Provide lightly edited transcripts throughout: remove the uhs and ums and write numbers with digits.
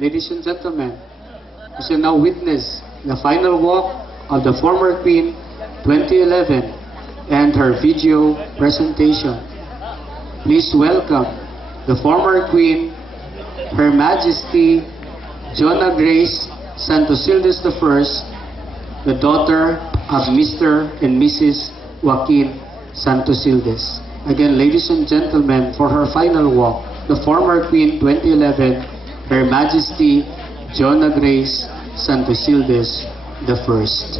Ladies and gentlemen, we shall now witness the final walk of the former Queen 2011 and her video presentation. Please welcome the former Queen, Her Majesty Jonah Grace Santosildes I, the daughter of Mr. and Mrs. Joaquin Santosildes. Again, ladies and gentlemen, for her final walk, the former Queen 2011, Her Majesty Jonah Grace Santosildes I.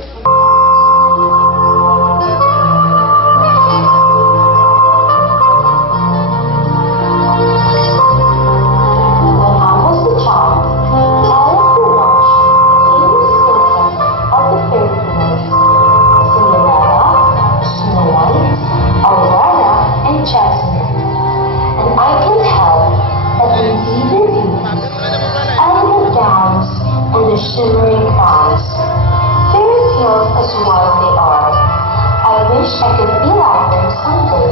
Shimmering crowns, fairy tales as wild they are. I wish I could be like them someday.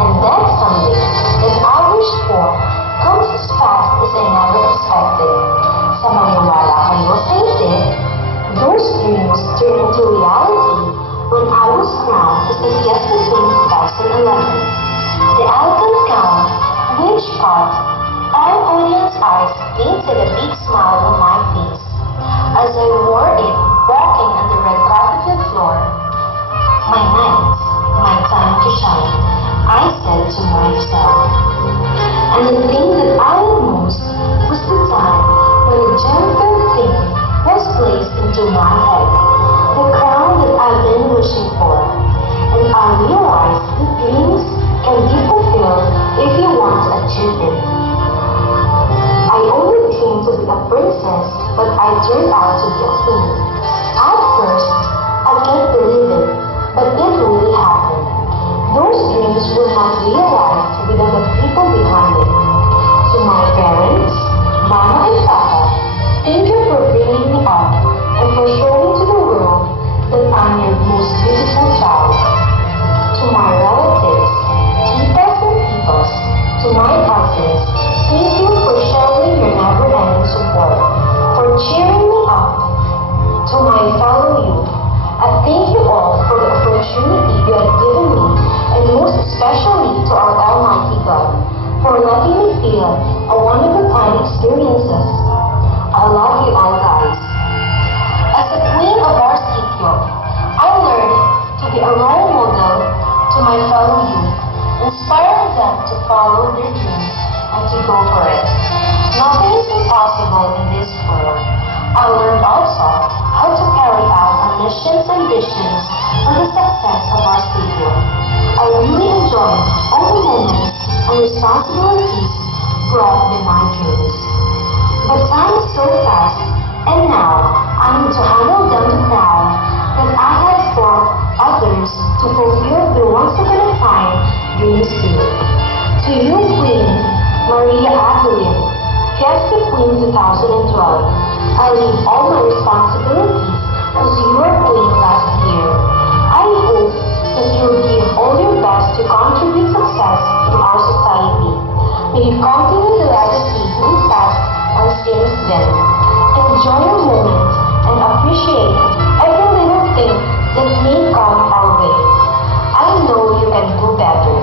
And that someday that I wish for comes as fast as I never expected. Sa maniwala kayo sa hindi, those dreams turned into reality when I was crowned as the Fiesta Queen 2011. The elegant gown, which caught all audience eyes, painted a big smile on my face. As I wore it, walking on the red carpeted floor, my night, my time to shine, I said to myself. And the thing that I loved most was the time when a gentle thing was placed into my head, the crown that I've been wishing for. And I realized that dreams can be fulfilled if you want to achieve it. I only dreamed to be a princess, but I turned out to be a queen. At first, I can't believe it, but it really happened. Those dreams were not realized without the people behind it. To my parents, Mama and Papa, thank you for bringing me up and for showing to the world that I'm your most beautiful child. To my relatives, titas and titos, to my cousins, thank you for showing your never-ending support, for cheering me up. To my fellow youth, I thank you all for the opportunity you have given me, and most especially to our Almighty God, for letting me feel a one-of-a-kind experiences. I love you all, guys. As a queen of our sitio, I learned to be a role model to my fellow youth, inspiring them to follow their dreams and to go for it. Nothing is impossible in this world. I learned also how to carry out our missions and visions for the success of our sitio. I really enjoyed all the moments and responsibilities brought by my dreams. But time is so fast, and now I need to handle them now that I have for others to fulfill their once-upon-a-time dreams too. To you, Queen Maria Aguilin, Fiesta Queen 2012, I leave all my responsibilities as your queen last year. I hope that you will give all your best to contribute success in our society. May you continue the legacy we passed on since then. Enjoy your moment and appreciate every little thing that may come our way. I know you can do better.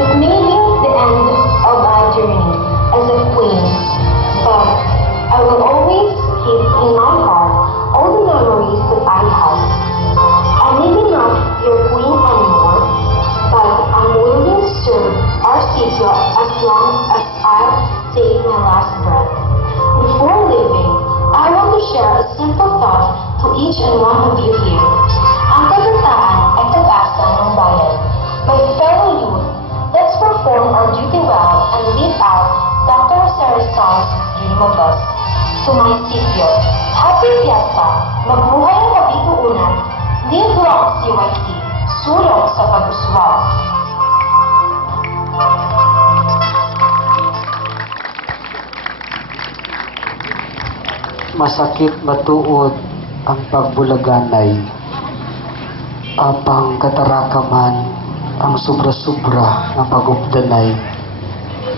It may be the end of my journey as a queen, but I will always keep in my heart all the memories that I have. I may be not your queen anymore, but I'm willing to serve our sitio as long as I take my last breath. Before leaving, I want to share a simple thought to each and one of you here. Ang kabataan ay pag-asa ng bayan. My fellow youth, let's perform our duty well and live out Dr. Rizal's dream of us. To my sitio, happy Fiesta! Magbuhay ang kabiguunan. Live long CYC. Sulong sa pag-uswag. Masakit matuod ang pagbulaganay, apang katarakaman ang sobra-sobra ng pagupdanay.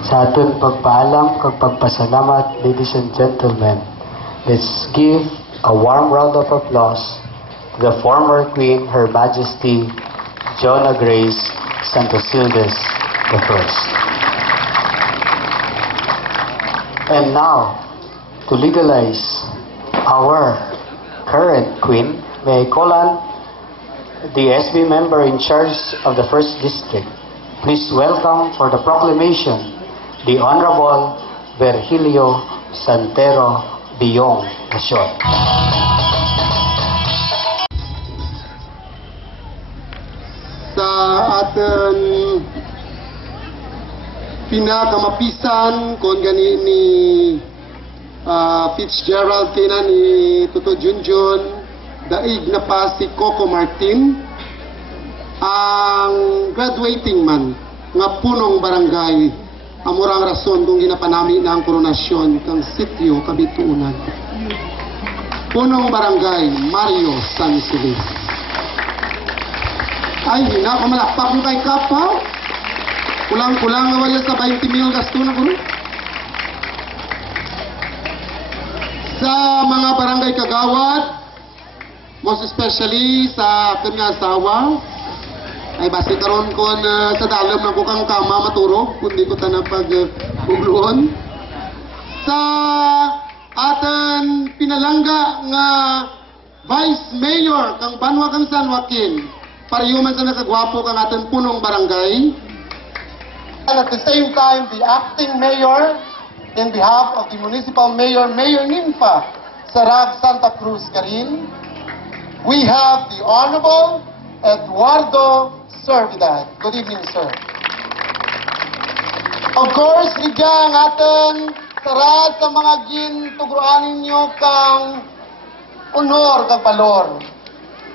Sa aton pagpaalam kag pagpasalamat, ladies and gentlemen, let's give a warm round of applause to the former Queen, Her Majesty Jonah Grace Santosildes I. And now, to legalize our current Queen, may I call on the SB member in charge of the 1st District. Please welcome for the proclamation, the Honorable Virgilio Santero Biyong Asyon. Sa aton pinakamapisan kung gani ni Fitzgerald kina ni Tuto Junjun, daig na pa si Coco Martin, ang graduating man nga punong barangay, amurang rason kung ginapanami na ang koronasyon kang sitio Kabituunan. Punong barangay Mario San Silis. Ay, malakpak mo kay Kapaw. Kulang-kulang na wala sa 20,000 gasto na kuno. Sa mga barangay kagawad, most especially sa akin nga asawa, ay basi karon ko sa dalam na ko kang kama maturog, kundi ko tanang pag-ugluon. Sa atin pinalangga nga Vice Mayor kang Banwa kang San Joaquin, pariyuman sa nakagwapo kang atin punong barangay. And at the same time, the acting mayor, in behalf of the municipal mayor, Mayor Ninfa Sarag Santa Cruz Carin, we have the Honorable Eduardo Servidad. Good evening, sir. Of course, ligyan atin sarad sa mga gintugroan ninyo kang honor kag valor.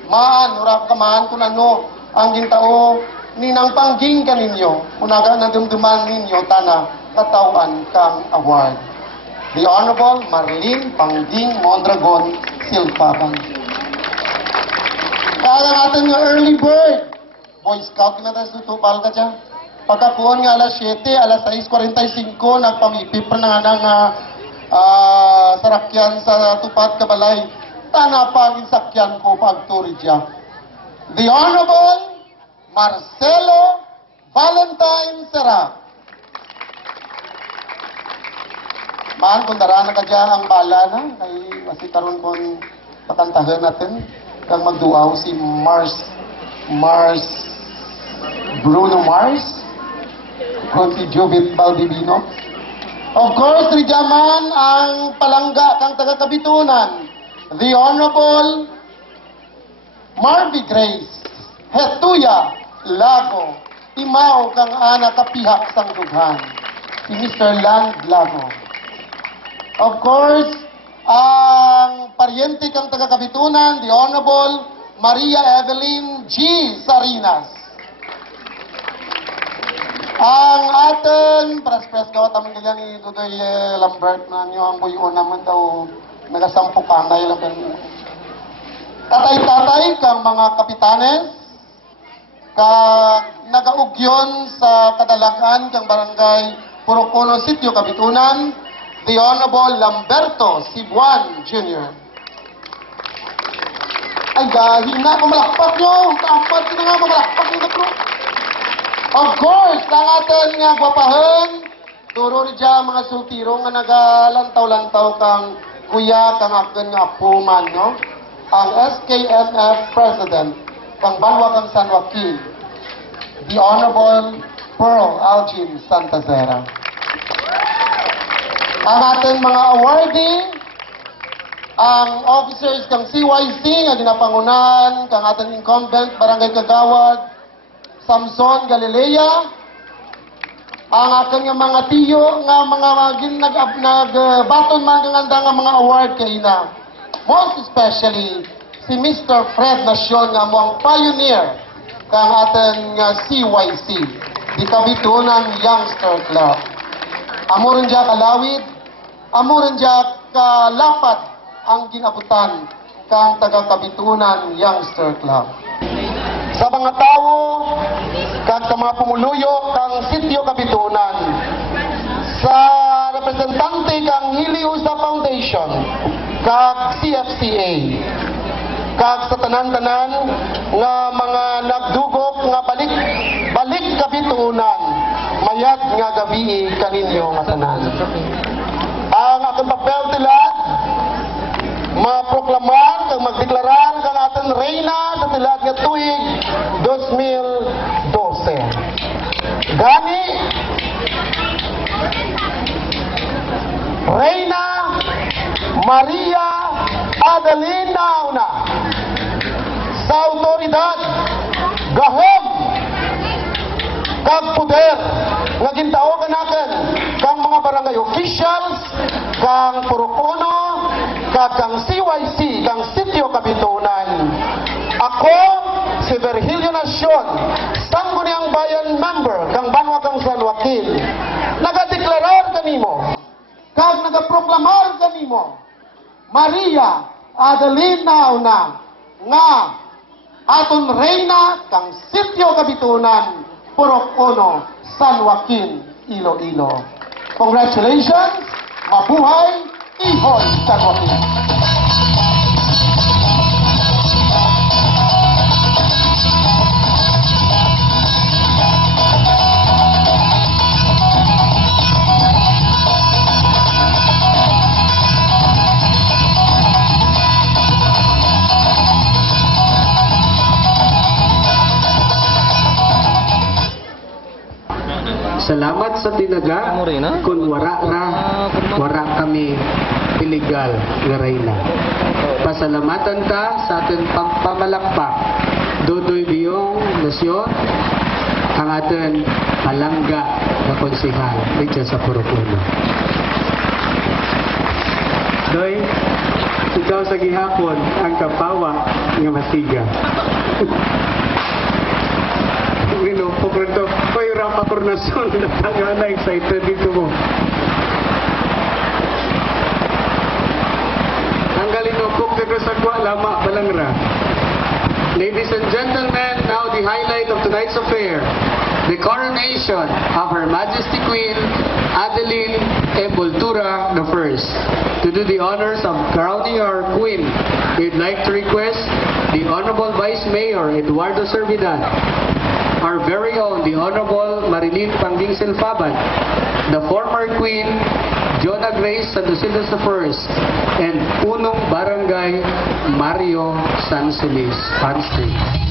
Man, urap ka man kung ano ang gintao ninang pangging ka ninyo, unaga na dumduman ninyo tana katawan kang award. The Honorable Marlene Pangging Mondragon Silpaban. Kaya natin nga early bird. Boy Scout na tayo tutupal ka dyan. Pagkakuhan nga alas 7, alas 6:45, nagpamipip na nga ng sarakyan sa Tupad Kabalay. Tana pagin sakyan ko pagturi dyan. The Honorable Marcelo Valentine Serra. Maan kung darana ka dyan ang bala na, ay kasi karon kung pakantahan natin, kang magduaw si Bruno Mars, kung si Jubit Baldivino. Of course, rijaman ang palangga kang taga-Kabitunan, the Honorable Marvy Grace Hetuya Lago, imaw kang ana kapihak sang dughan, si Mr. Land Lago. Of course, ang paryente kang taga-Kabitunan, the Honorable Maria Evelyn G. Sarinas. Ang atin, pras-pras gawa tamang nila ni Dudoy Lambert na nyo ang buyo naman daw nagasampu kanay lang. Tatay-tatay kang mga kapitanes, nagaugyon sa kadalagan kang barangay Purocono Sitio, Kabitunan, the Honorable Lamberto Sibuan Jr. Ay, gahin na, mamalakpak nyo! Kapat ko na nga, mamalakpak nyo na bro! Of course, ang atin nga gwapahan, turo rin dyan mga sultiro nga nagalantaw-lantaw kang kuya kang akin nga apuman, no? Ang SKMF President, kang Banwa kang San Joaquin, the Honorable Pearl Algin Santazera. Ang ating mga awardee, ang officers kang CYC nga ginapangunan, kang ating incumbent Barangay Kagawad, Samson Galilea, ang aking mga tiyo nga mga nagbaton man kang anda nga mga award kay ina. Most especially, si Mr. Fred Nacion nga mo ang pioneer kang ating CYC, di Kabitunan Youngster Club. Amurin dya kalawid, amurin dya kalapat ang ginabutan kang taga-Kabitunan Youngster Club. Sa mga tao, kang sa mga pumuluyo kang Sitio Kabitunan, Foundation, kag CFCA, kag sa tanan-tanan nga mga nagdugok nga balik kabituunan, mayat nga gabi kaninyo nga tanan. Ang akong papel tilad, maproklamar kag magdeklarar kang aton reyna sa tilad nga tuig 2012. Gani Reyna Maria Adelina Auna sa autoridad, gahom kag puder nga gintaogan natin kang mga barangay officials, kang Purukono, kang CYC, kang Sitio Kabitunan. Ako, si Virgilio Nacion, Sangguniang Bayan member, kang Banwa kang San Joaquin, nagadeklarar kanimo, kag nagaproklamar kanimo, Maria Adelina Auna, nga aton reyna kang Sitio Kabitunan, Purukono, San Joaquin, Iloilo. Congratulations! Mabuhay! Ihoy San Joaquin! Salamat sa tinaga kung wara kami illegal nga reyna. Pasalamatan ta sa ating pagpamalakpak. Dudoy Biyong Nasyon, ang ating palangga na konsihal dito sa Purukono. Doy, ikaw sa gihapon ang kapawa nga masiga. Pagkakito, ko'y rapa kornasyon na tayo na excited dito mo. Ang galinukok na sa kwa, lama, balangra. Ladies and gentlemen, now the highlight of tonight's affair, the coronation of Her Majesty Queen Adeline Envoltura I. To do the honors of crowning our Queen, we'd like to request the Honorable Vice Mayor Eduardo Servidal, our very own, the Honorable Marilyn Panging Silfaban, the former Queen, Jonah Grace Sandusildas I, and Punong Barangay Mario San Solis, Hanstring.